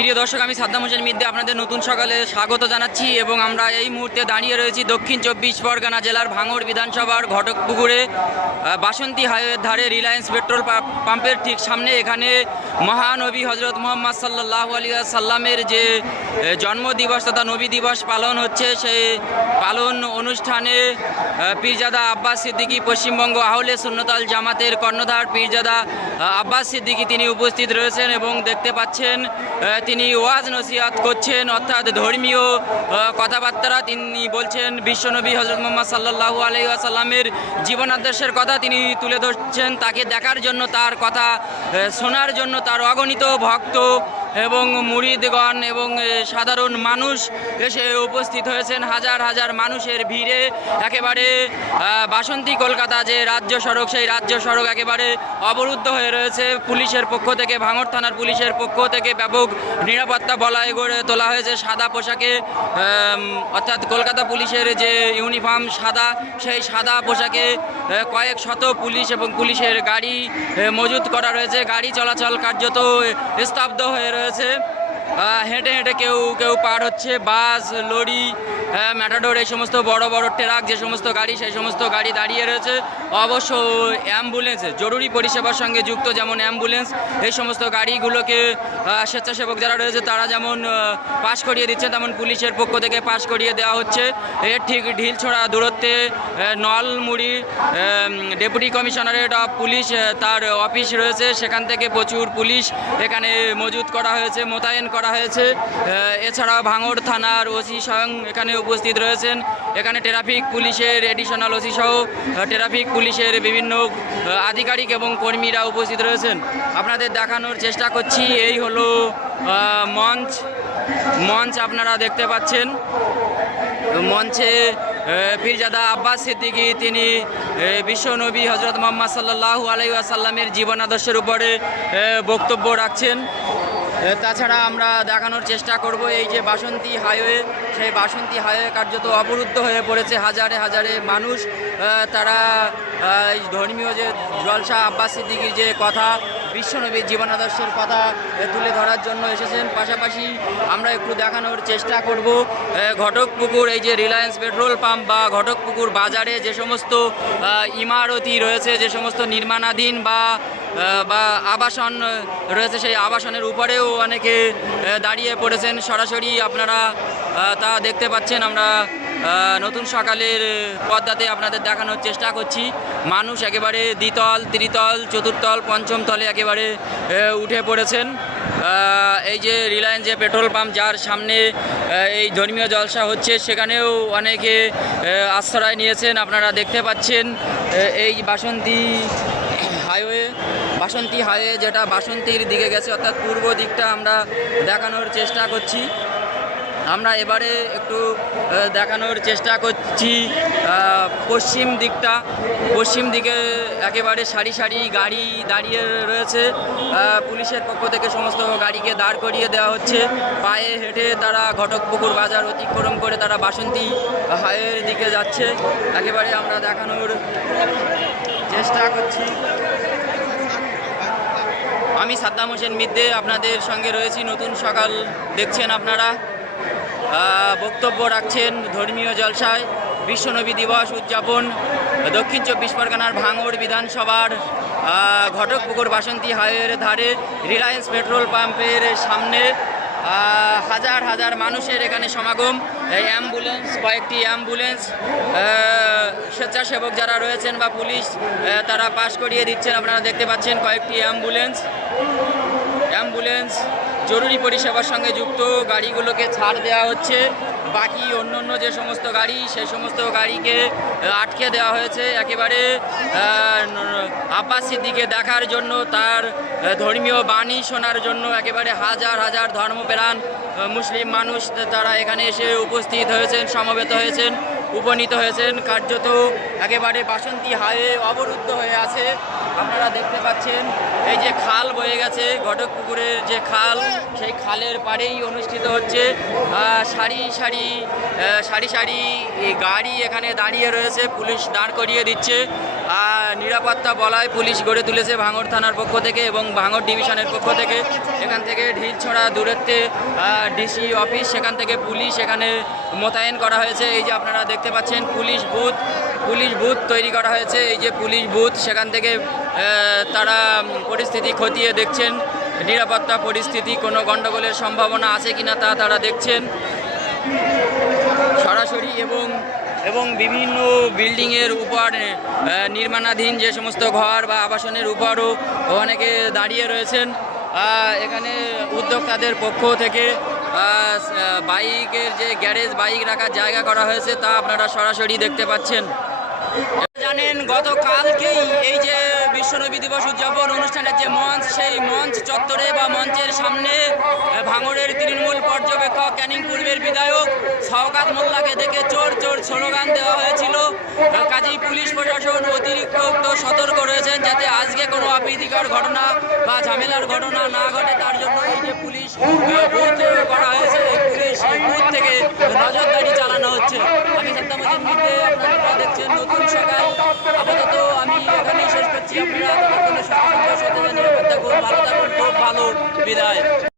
প্রিয় দর্শক, আমি সাদ্দাম হোসেন মিদ্দে আপনাদের নতুন সকালে স্বাগত জানাচ্ছি এবং আমরা এই মুহূর্তে দাঁড়িয়ে রয়েছি দক্ষিণ 24 পরগনা জেলার ভাঙড় বিধানসভার ঘটকপুকুরে বাসন্তী হাইওয়ের ধারে রিলায়েন্স পেট্রোল পাম্পের ঠিক সামনে। এখানে মহানবী হজরত মোহাম্মদ সাল্লাল্লাহু আলাইহি সাল্লামের যে জন্মদিবস তথা নবী দিবস পালন হচ্ছে, সেই পালন অনুষ্ঠানে পীরজাদা আব্বাস সিদ্দিকী, পশ্চিমবঙ্গ আহলে সুন্নতাল জামাতের কর্ণধার পীরজাদা আব্বাস সিদ্দিকী তিনি উপস্থিত রয়েছেন এবং দেখতে পাচ্ছেন তিনি ওয়াজ নসিহত করছেন, অর্থাৎ ধর্মীয় কথাবার্তা তিনি বলছেন। বিশ্বনবী হজরত মুহাম্মদ সাল্লাল্লাহু আলাইহি ওয়াসাল্লামের জীবনাদর্শের কথা তিনি তুলে ধরছেন। তাকে দেখার জন্য, তার কথা শোনার জন্য তার অগণিত ভক্ত এবং মুরিদগণ এবং সাধারণ মানুষ এসে উপস্থিত হয়েছেন। হাজার হাজার মানুষের ভিড়ে একেবারে বাসন্তী কলকাতা যে রাজ্য সড়ক, সেই রাজ্য সড়ক একেবারে অবরুদ্ধ হয়ে রয়েছে। পুলিশের পক্ষ থেকে, ভাঙড় থানার পুলিশের পক্ষ থেকে ব্যাপক নিরাপত্তা বলয় গড়ে তোলা হয়েছে। সাদা পোশাকে, অর্থাৎ কলকাতা পুলিশের যে ইউনিফর্ম সাদা, সেই সাদা পোশাকে কয়েক শত পুলিশ এবং পুলিশের গাড়ি মজুত করা রয়েছে। গাড়ি চলাচল কার্যত স্তব্ধ হয়ে রয়েছে। হেঁটে হেঁটে কেউ কেউ পার হচ্ছে। বাস, লরি, ম্যাটাডোর, এই সমস্ত বড় বড় ট্রাক যে সমস্ত গাড়ি, সেই সমস্ত গাড়ি দাঁড়িয়ে রয়েছে। অবশ্য অ্যাম্বুলেন্স, জরুরি পরিষেবার সঙ্গে যুক্ত যেমন অ্যাম্বুলেন্স, এই সমস্ত গাড়িগুলোকে স্বেচ্ছাসেবক যারা রয়েছে তারা যেমন পাশ করিয়ে দিচ্ছে, তেমন পুলিশের পক্ষ থেকে পাশ করিয়ে দেওয়া হচ্ছে। এর ঠিক ঢিলছোড়া দূরত্বে Nalmuri deputy commissionerate of police তার অফিস রয়েছে, সেখান থেকে প্রচুর পুলিশ এখানে মজুত করা হয়েছে, মোতায়েন করা হয়েছে। এছাড়াও ভাঙড় থানার ওসি স্বয়ং এখানে উপস্থিত রয়েছেন। এখানে ট্রাফিক পুলিশের এডিশনাল ওসি সহ ট্রাফিক পুলিশের বিভিন্ন আধিকারিক এবং কর্মীরা উপস্থিত রয়েছেন। আপনাদের দেখানোর চেষ্টা করছি, এই হলো মঞ্চ আপনারা দেখতে পাচ্ছেন। মঞ্চে পীরজাদা আব্বাস সিদ্দিকী তিনি বিশ্বনবী হজরত মুহাম্মদ সাল্লাল্লাহু আলাইহি ওয়াসাল্লামের জীবনাদর্শের উপরে বক্তব্য রাখছেন। তাছাড়া আমরা দেখানোর চেষ্টা করব এই যে বাসন্তী হাইওয়ে, সেই বাসন্তী হাইওয়ে কার্যত অবরুদ্ধ হয়ে পড়েছে। হাজারে হাজারে মানুষ তারা ধর্মীয় যে জলসা, আব্বাস সিদ্দিকীর যে কথা, বিশ্বনবীর জীবনাদর্শের কথা তুলে ধরার জন্য এসেছেন। পাশাপাশি আমরা একটু দেখানোর চেষ্টা করব ঘটকপুকুর, এই যে রিলায়েন্স পেট্রোল পাম্প বা ঘটকপুকুর বাজারে যে সমস্ত ইমারতি রয়েছে, যে সমস্ত নির্মাণাধীন বা আবাসন রয়েছে, সেই আবাসনের উপরেও অনেকে দাঁড়িয়ে পড়েছেন। সরাসরি আপনারা তা দেখতে পাচ্ছেন। আমরা নতুন সকালের পর্দাতে আপনাদের দেখানোর চেষ্টা করছি। মানুষ একেবারে দ্বিতল, ত্রিতল, চতুর্তল, পঞ্চম তলে একেবারে উঠে পড়েছেন। এই যে রিলায়েন্স যে পেট্রোল পাম্প, যার সামনে এই ধর্মীয় জলসা হচ্ছে, সেখানেও অনেকে আশ্রয় নিয়েছেন। আপনারা দেখতে পাচ্ছেন এই বাসন্তী হাইওয়ে যেটা বাসন্তীর দিকে গেছে, অর্থাৎ পূর্ব দিকটা আমরা দেখানোর চেষ্টা করছি। আমরা এবারে একটু দেখানোর চেষ্টা করছি পশ্চিম দিকে একেবারে সারি সারি গাড়ি দাঁড়িয়ে রয়েছে। পুলিশের পক্ষ থেকে সমস্ত গাড়িকে দাঁড় করিয়ে দেওয়া হচ্ছে। পায়ে হেঁটে তারা ঘটকপুকুর বাজার অতিক্রম করে তারা বাসন্তী হাইওয়ের দিকে যাচ্ছে। একেবারে আমরা দেখানোর চেষ্টা করছি। আমি সাদ্দাম হোসেন মিদ্দে আপনাদের সঙ্গে রয়েছি। নতুন সকাল দেখছেন আপনারা। বক্তব্য রাখছেন ধর্মীয় জলসায় বিশ্বনবী দিবস উদযাপন দক্ষিণ 24 পরগনার ভাঙড় বিধানসভার ঘটকপুকুর বাসন্তী হাইওয়ের ধারে রিলায়েন্স পেট্রোল পাম্পের সামনে হাজার হাজার মানুষের এখানে সমাগম। অ্যাম্বুলেন্স, কয়েকটি অ্যাম্বুলেন্স, স্বেচ্ছাসেবক যারা রয়েছেন বা পুলিশ তারা পাশ করিয়ে দিচ্ছেন। আপনারা দেখতে পাচ্ছেন কয়েকটি অ্যাম্বুলেন্স জরুরি পরিষেবার সঙ্গে যুক্ত গাড়িগুলোকে ছাড় দেওয়া হচ্ছে। বাকি অন্য যে সমস্ত গাড়ি, সেই সমস্ত গাড়িকে আটকে দেওয়া হয়েছে একেবারে আব্বাস সিদ্দিকীকে দেখার জন্য, তার ধর্মীয় বাণী শোনার জন্য। একেবারে হাজার হাজার ধর্মপ্রাণ মুসলিম মানুষ তারা এখানে এসে উপস্থিত হয়েছেন, সমবেত হয়েছেন, উপনীত হয়েছেন। কার্যত একেবারে বাসন্তী হাইওয়ে অবরুদ্ধ হয়ে আছে। আপনারা দেখতে পাচ্ছেন এই যে খাল বয়ে গেছে, ঘটকপুকুরের যে খাল, সেই খালের পাড়েই অনুষ্ঠিত হচ্ছে। সারি সারি গাড়ি এখানে দাঁড়িয়ে রয়েছে, পুলিশ দাঁড় করিয়ে দিচ্ছে। নিরাপত্তা বলয় পুলিশ গড়ে তুলেছে ভাঙড় থানার পক্ষ থেকে এবং ভাঙড় ডিভিশনের পক্ষ থেকে। এখান থেকে ঢিলছড়া দূরত্বে ডিসি অফিস, সেখান থেকে পুলিশ এখানে মোতায়েন করা হয়েছে। এই যে আপনারা দেখতে পাচ্ছেন পুলিশ বুথ তৈরি করা হয়েছে। এই যে পুলিশ বুথ, সেখান থেকে তারা পরিস্থিতি খতিয়ে দেখছেন নিরাপত্তা পরিস্থিতি, কোনো গণ্ডগোলের সম্ভাবনা আছে কিনা তা তারা দেখছেন সরাসরি। এবং বিভিন্ন বিল্ডিংয়ের উপর নির্মাণাধীন যে সমস্ত ঘর বা আবাসনের উপরও অনেকে দাঁড়িয়ে রয়েছেন। এখানে উদ্যোক্তাদের পক্ষ থেকে বাইকের যে গ্যারেজ, বাইক রাখার জায়গা করা হয়েছে তা আপনারা সরাসরি দেখতে পাচ্ছেন। জানেন গতকালকেই এই যে বিশ্বনবী দিবস উদযাপন অনুষ্ঠানের যে মঞ্চ, সেই মঞ্চ চত্বরে বা মঞ্চের সামনে ভাঙড়ের তৃণমূল পর্যবেক্ষক ক্যানিং পূর্বের বিধায়ক শওকত মোল্লাকে দেখে চোর চোর স্লোগান দেওয়া হয়েছিল। কাজেই পুলিশ প্রশাসন অতিরিক্ত সতর্ক রয়েছেন যাতে আজকে কোনো অপ্রীতিকর ঘটনা বা ঝামেলার ঘটনা না ঘটে, তার জন্য এই যে পুলিশ বুথ করা হয়েছে, এই পুলিশ বুথ থেকে নজরদারি চালানো হচ্ছে। আমি সত্যামজিৎ মিত্রে, আপনারা দেখছেন নতুন সকাল। আপাতত আমি এখানেই শেষ করছি। আপনারা নিরাপত্তা খুব ভালো থাকুন, খুব ভালো বিদায়।